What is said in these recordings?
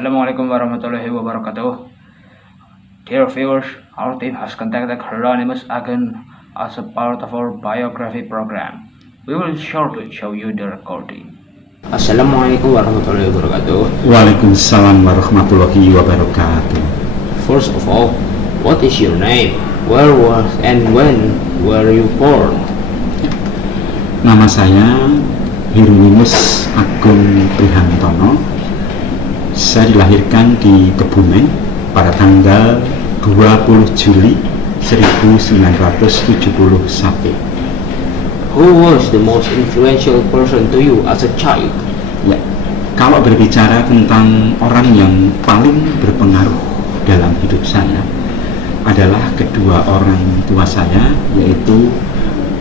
Assalamualaikum warahmatullahi wabarakatuh. Dear viewers, our team has contacted Hieronymus again as a part of our biography program. We will shortly show you the recording. Assalamualaikum warahmatullahi wabarakatuh. Waalaikumsalam warahmatullahi wabarakatuh. First of all, what is your name? Where was and when were you born? Nama saya Hieronymus Agung Prihantono. Saya dilahirkan di Kebumen pada tanggal 20 Juli 1971. Who was the most influential person to you as a child? Ya, kalau berbicara tentang orang yang paling berpengaruh dalam hidup saya adalah kedua orang tua saya, yaitu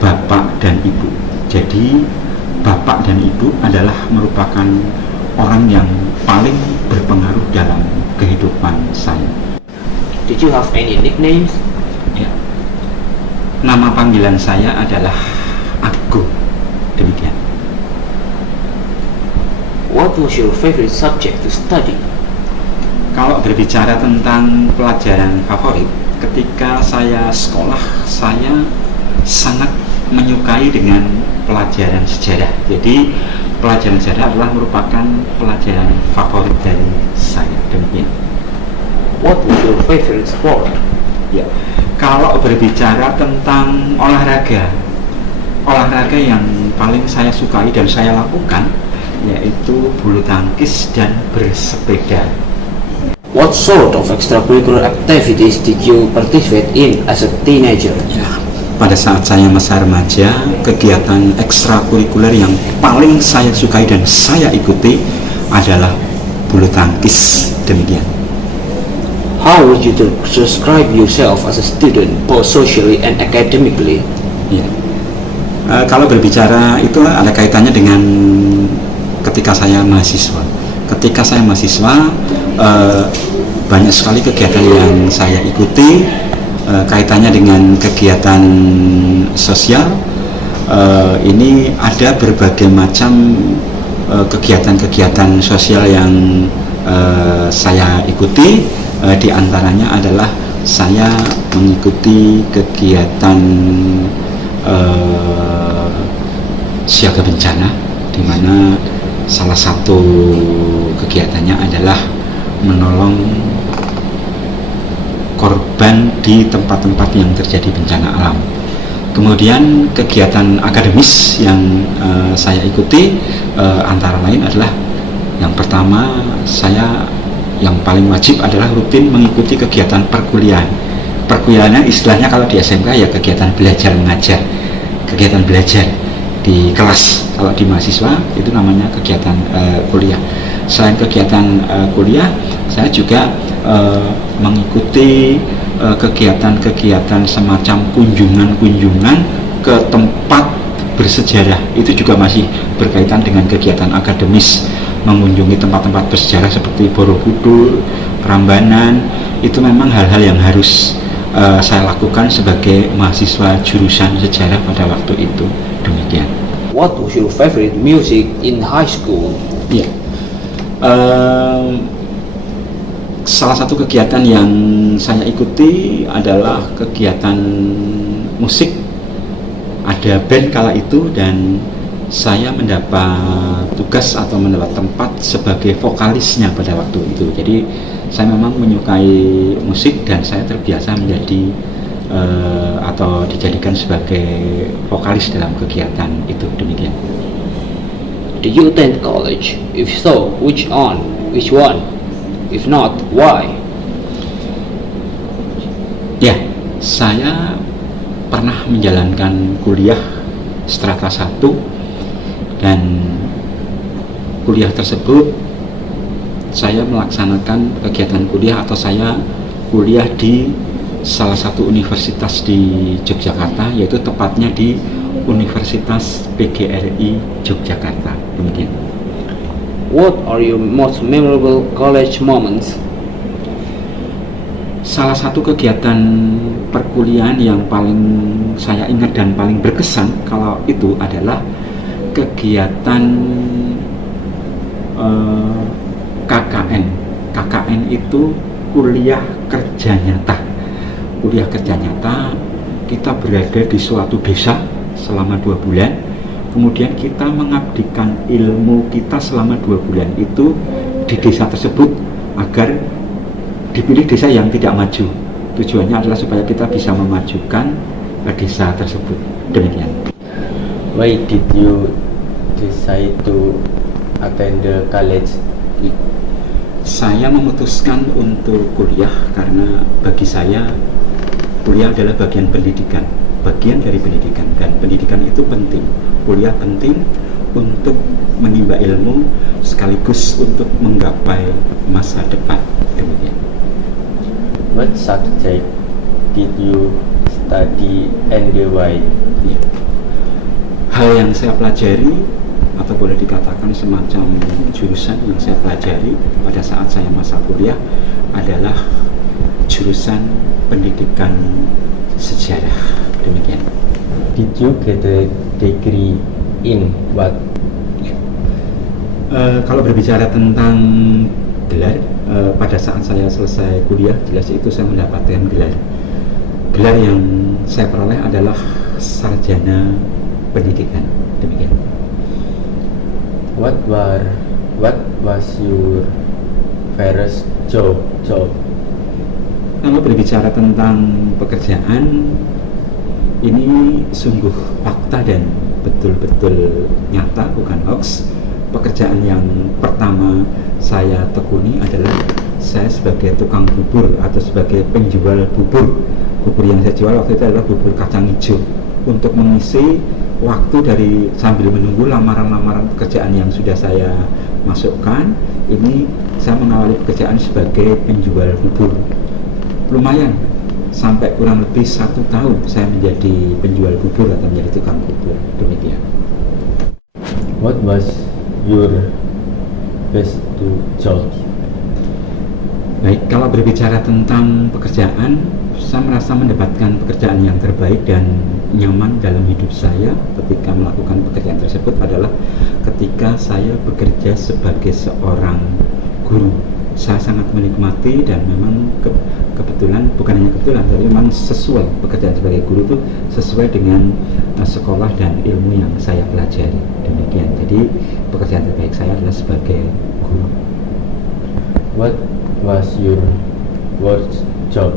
bapak dan ibu. Jadi bapak dan ibu adalah merupakan orang yang paling berpengaruh dalam kehidupan saya. Did you have any nicknames? Ya. Nama panggilan saya adalah Agung. Demikian. What was your favorite subject to study? Kalau berbicara tentang pelajaran favorit, ketika saya sekolah, saya sangat menyukai dengan pelajaran sejarah. Jadi pelajaran sejarah adalah merupakan pelajaran favorit dari saya. Demikian. What was your favorite sport? Ya, kalau berbicara tentang olahraga yang paling saya sukai dan saya lakukan yaitu bulu tangkis dan bersepeda. What sort of extracurricular activities did you participate in as a teenager? Ya, pada saat saya masa remaja, kegiatan ekstrakurikuler yang paling saya sukai dan saya ikuti adalah bulu tangkis. Demikian. How would you describe yourself as a student, both socially and academically? Ya. Kalau berbicara itu ada kaitannya dengan ketika saya mahasiswa. Ketika saya mahasiswa, banyak sekali kegiatan yang saya ikuti, kaitannya dengan kegiatan sosial. Ini ada berbagai macam kegiatan-kegiatan sosial yang saya ikuti. Di antaranya adalah saya mengikuti kegiatan siaga bencana, di mana salah satu kegiatannya adalah menolong korban di tempat-tempat yang terjadi bencana alam. Kemudian kegiatan akademis yang saya ikuti antara lain adalah yang pertama, saya yang paling wajib adalah rutin mengikuti kegiatan perkuliahan. Perkuliahannya istilahnya kalau di SMK ya kegiatan belajar mengajar, kegiatan belajar di kelas. Kalau di mahasiswa itu namanya kegiatan kuliah. Selain kegiatan kuliah, saya juga mengikuti kegiatan-kegiatan semacam kunjungan-kunjungan ke tempat bersejarah. Itu juga masih berkaitan dengan kegiatan akademis, mengunjungi tempat-tempat bersejarah seperti Borobudur, Prambanan. Itu memang hal-hal yang harus saya lakukan sebagai mahasiswa jurusan sejarah pada waktu itu. Demikian. What was your favorite music in high school? Ya. Salah satu kegiatan yang saya ikuti adalah kegiatan musik. Ada band kala itu dan saya mendapat tugas atau mendapat tempat sebagai vokalisnya pada waktu itu. Jadi saya memang menyukai musik dan saya terbiasa menjadi atau dijadikan sebagai vokalis dalam kegiatan itu. Demikian. Did you attend college? If so, which one? If not, why? Ya, saya pernah menjalankan kuliah strata 1 dan kuliah tersebut saya melaksanakan kegiatan kuliah atau saya kuliah di salah satu universitas di Yogyakarta, yaitu tepatnya di Universitas PGRI Yogyakarta. Demikian. What are your most memorable college moments? Salah satu kegiatan perkuliahan yang paling saya ingat dan paling berkesan kalau itu adalah kegiatan KKN KKN itu kuliah kerja nyata. Kuliah kerja nyata, kita berada di suatu desa selama 2 bulan, kemudian kita mengabdikan ilmu kita selama 2 bulan itu di desa tersebut agar dipilih desa yang tidak maju. Tujuannya adalah supaya kita bisa memajukan desa tersebut. Demikian. Why did you decide to attend the college? Saya memutuskan untuk kuliah karena bagi saya kuliah adalah bagian pendidikan, bagian dari pendidikan, dan pendidikan itu penting. Kuliah penting untuk menimba ilmu sekaligus untuk menggapai masa depan. Demikian. What subject did you study and why? Ya. Hal yang saya pelajari atau boleh dikatakan semacam jurusan yang saya pelajari pada saat saya masa kuliah adalah jurusan pendidikan sejarah. Demikian. Did you get a degree in what? Kalau berbicara tentang gelar, pada saat saya selesai kuliah, jelas itu saya mendapatkan gelar. Gelar yang saya peroleh adalah sarjana pendidikan. Demikian. What was your first job? Kalau berbicara tentang pekerjaan, ini sungguh fakta dan betul-betul nyata, bukan hoax. Pekerjaan yang pertama saya tekuni adalah saya sebagai tukang bubur atau sebagai penjual bubur. Bubur yang saya jual waktu itu adalah bubur kacang hijau, untuk mengisi waktu dari sambil menunggu lamaran-lamaran pekerjaan yang sudah saya masukkan. Ini saya mengawali pekerjaan sebagai penjual bubur. Lumayan, sampai kurang lebih 1 tahun saya menjadi penjual bubur atau menjadi tukang bubur. Demikian. What was your best job? Baik, kalau berbicara tentang pekerjaan, saya merasa mendapatkan pekerjaan yang terbaik dan nyaman dalam hidup saya ketika melakukan pekerjaan tersebut adalah ketika saya bekerja sebagai seorang guru. Saya sangat menikmati dan memang kebetulan, bukan hanya kebetulan, tapi memang sesuai, pekerjaan sebagai guru itu sesuai dengan sekolah dan ilmu yang saya pelajari. Demikian. Jadi pekerjaan terbaik saya adalah sebagai guru. What was your worst job?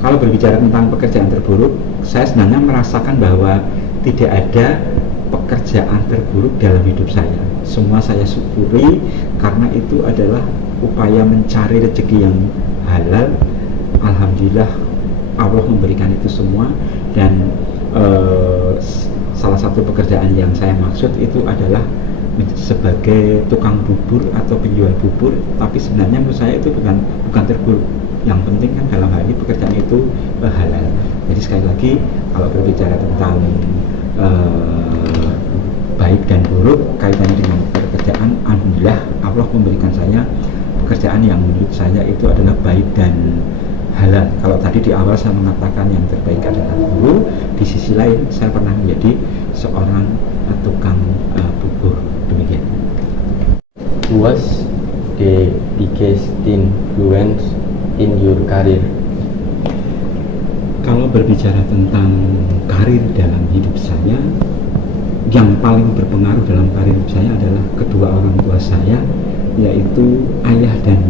Kalau berbicara tentang pekerjaan terburuk, saya sebenarnya merasakan bahwa tidak ada pekerjaan terburuk dalam hidup saya. Semua saya syukuri karena itu adalah upaya mencari rezeki yang halal. Alhamdulillah Allah memberikan itu semua, dan salah satu pekerjaan yang saya maksud itu adalah sebagai tukang bubur atau penjual bubur, tapi sebenarnya menurut saya itu bukan terburuk. Yang penting kan dalam hal ini pekerjaan itu halal. Jadi sekali lagi, kalau berbicara tentang baik dan buruk kaitannya dengan pekerjaan, alhamdulillah Allah memberikan saya pekerjaan yang menurut saya itu adalah baik dan halal. Kalau tadi di awal saya mengatakan yang terbaik adalah guru, di sisi lain saya pernah menjadi seorang tukang bubur. Demikian. Who was the biggest influence in your career? Kalau berbicara tentang karir dalam hidup saya, yang paling berpengaruh dalam karir hidup saya adalah kedua orang tua saya, yaitu ayah dan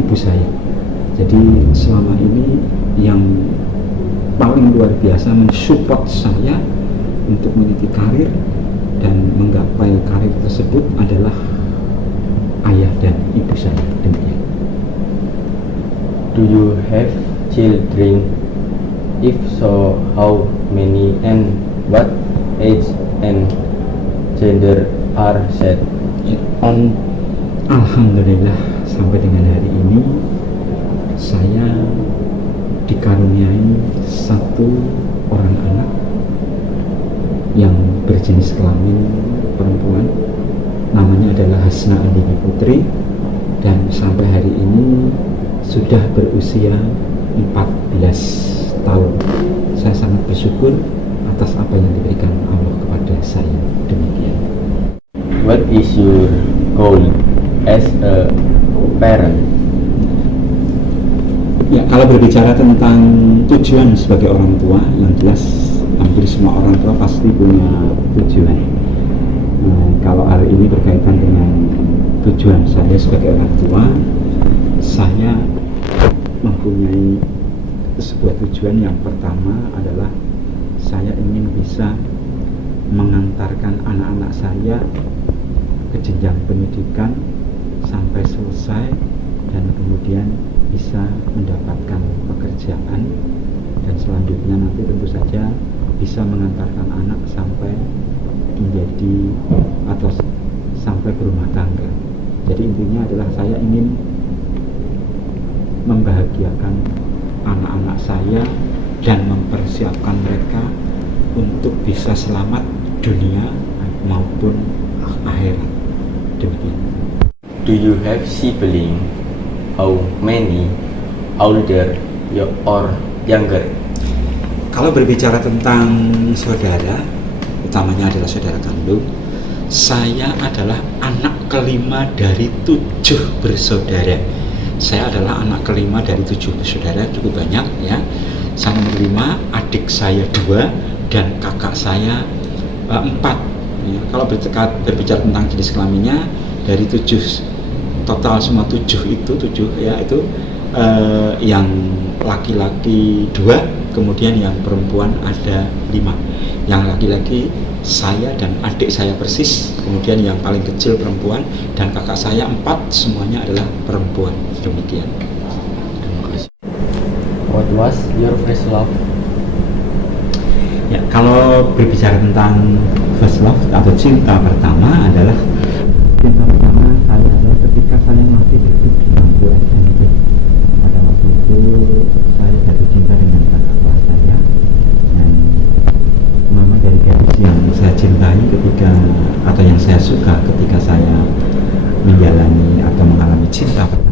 ibu saya. Jadi selama ini yang paling luar biasa mensupport saya untuk meniti karir dan menggapai karir tersebut adalah ayah dan ibu saya. Demikian. Do you have children? If so, how many and what age and gender are set? Alhamdulillah sampai dengan hari ini saya dikaruniai 1 orang anak yang berjenis kelamin perempuan, namanya adalah Hasna Andini Putri, dan sampai hari ini sudah berusia 14 tahun. Saya sangat bersyukur atas apa yang diberikan Allah kepada saya. Demikian. What is your goal as a parent? Ya, kalau berbicara tentang tujuan sebagai orang tua, yang jelas hampir semua orang tua pasti punya tujuan. Kalau hari ini berkaitan dengan tujuan saya sebagai orang tua, saya mempunyai sebuah tujuan. Yang pertama adalah saya ingin bisa mengantarkan anak-anak saya ke jenjang pendidikan sampai selesai dan kemudian bisa mendapatkan pekerjaan, dan selanjutnya nanti tentu saja bisa mengantarkan anak sampai menjadi atau sampai berumah tangga. Jadi intinya adalah saya ingin membahagiakan anak-anak saya dan mempersiapkan mereka untuk bisa selamat dunia maupun akhirat. Demikian. Do you have sibling? How many? Older or younger? Kalau berbicara tentang saudara, utamanya adalah saudara kandung, saya adalah anak kelima dari 7 bersaudara. Saya adalah anak kelima dari 7 bersaudara, cukup banyak ya. Saya nomor 5, adik saya 2, dan kakak saya 4 ya. Kalau berbicara tentang jenis kelaminnya, dari 7 total semua 7 ya, itu yang laki-laki 2, kemudian yang perempuan ada 5. Yang laki-laki saya dan adik saya persis, kemudian yang paling kecil perempuan, dan kakak saya 4, semuanya adalah perempuan. Demikian. Terima kasih. What was your first love? Ya, kalau berbicara tentang first love atau cinta pertama adalah cinta pertama saya adalah ketika saya masih duduk di bangku SMP. Pada waktu itu saya jatuh cinta dengan kakak kelas saya, dan nama dari gadis yang saya cintai ketika atau yang saya suka ketika saya menjalani atau mengalami cinta pertama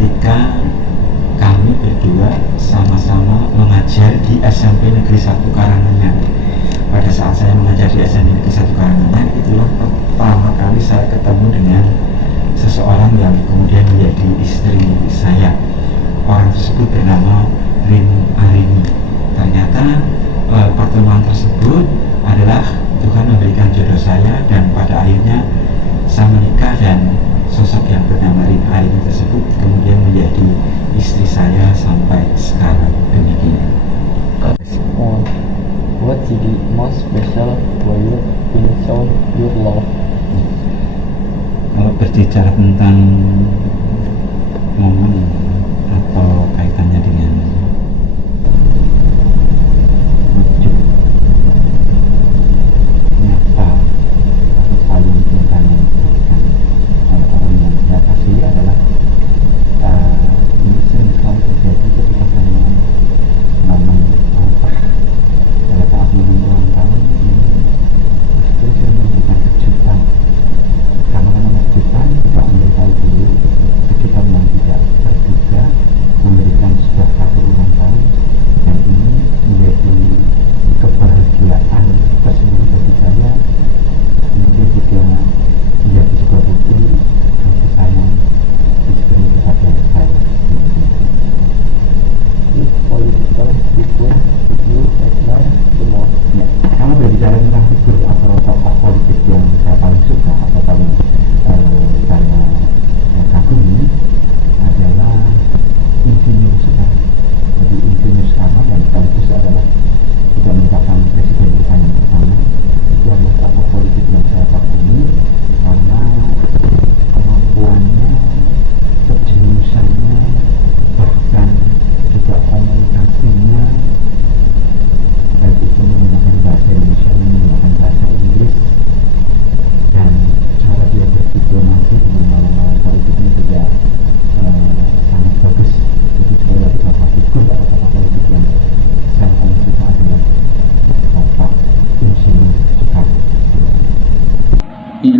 ketika kami berdua sama-sama mengajar di SMP Negeri 1 Karanganyar. Pada saat saya mengajar di SMP Negeri 1 Karanganyar, itulah pertama kali saya ketemu dengan seseorang yang kemudian menjadi istri saya. Orang tersebut bernama Rin Arini. Ternyata pertemuan tersebut adalah Tuhan memberikan jodoh saya, dan pada akhirnya saya menikah, dan sosok yang bernama Rin Arini tersebut kemudian menjadi istri saya sampai sekarang. Demikian. What's the most special way you been shown your love? Kalau berbicara tentang momen atau kaitannya dengan wujud nyata atau saling cinta yang diberikan oleh orang yang saya kasih adalah ini sering sekali terjadi ketika saya momen pada saat momen ulang tahun ini, istri sering memberikan kejutan. Karena kejutan tidak memberitahu dulu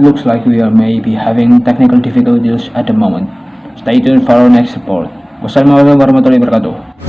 looks like we are maybe having technical difficulties at the moment. Stay tuned for our next report. Wassalamualaikum warahmatullahi wabarakatuh.